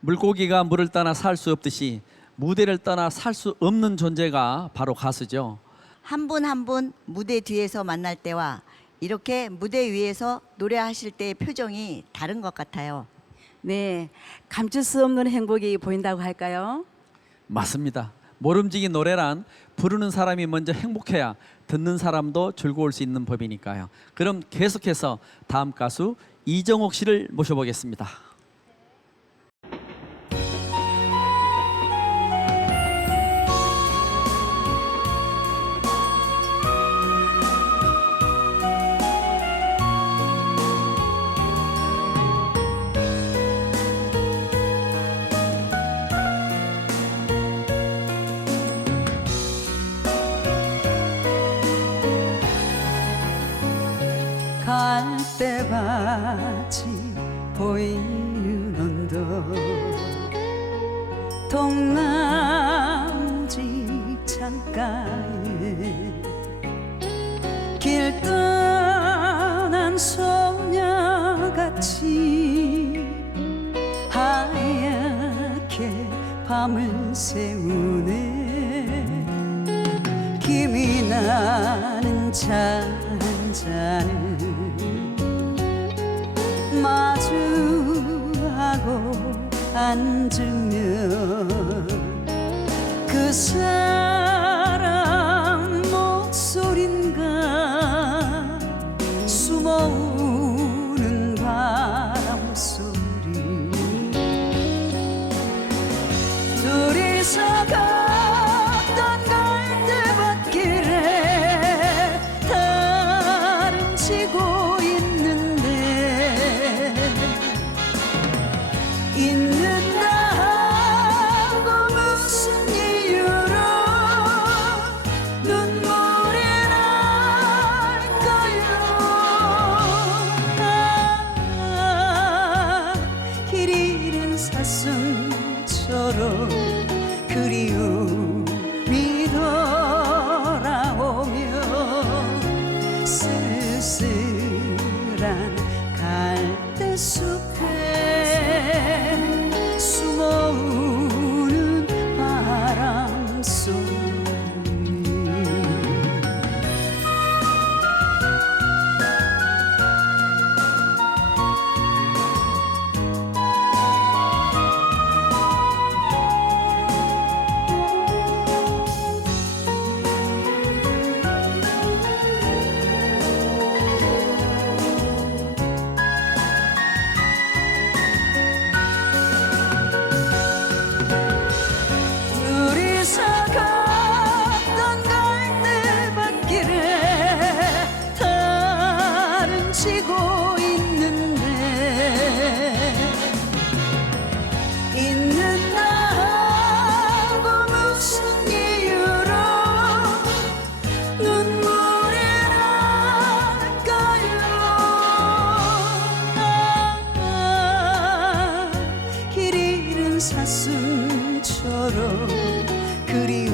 물고기가 물을 떠나 살 수 없듯이 무대를 떠나 살 수 없는 존재가 바로 가수죠. 한 분 한 분 무대 뒤에서 만날 때와 이렇게 무대 위에서 노래하실 때의 표정이 다른 것 같아요. 네, 감출 수 없는 행복이 보인다고 할까요? 맞습니다. 모름지기 노래란 부르는 사람이 먼저 행복해야 듣는 사람도 즐거울 수 있는 법이니까요. 그럼 계속해서 다음 가수 이정옥 씨를 모셔보겠습니다. 갈대밭이 보이는 언덕 동남집 창가에 길 떠난 소녀같이 하얗게 밤을 새우네. 김이 나는 차 한 잔을 마주하고 앉으면 그 사람 목소린가 숨어오는 바람소리 둘이서 걷던 갈대밭길에 달은 지고 있는다고 무슨 이유로 눈물이 날까요. 길 잃은 사슴처럼 그리움이 돌아오며 쓸쓸한 갈대숲에 숨어오는 바람소리. 지고 있는다고 무슨 이유로 눈물이 날까요. 길 잃은 사슴처럼 그리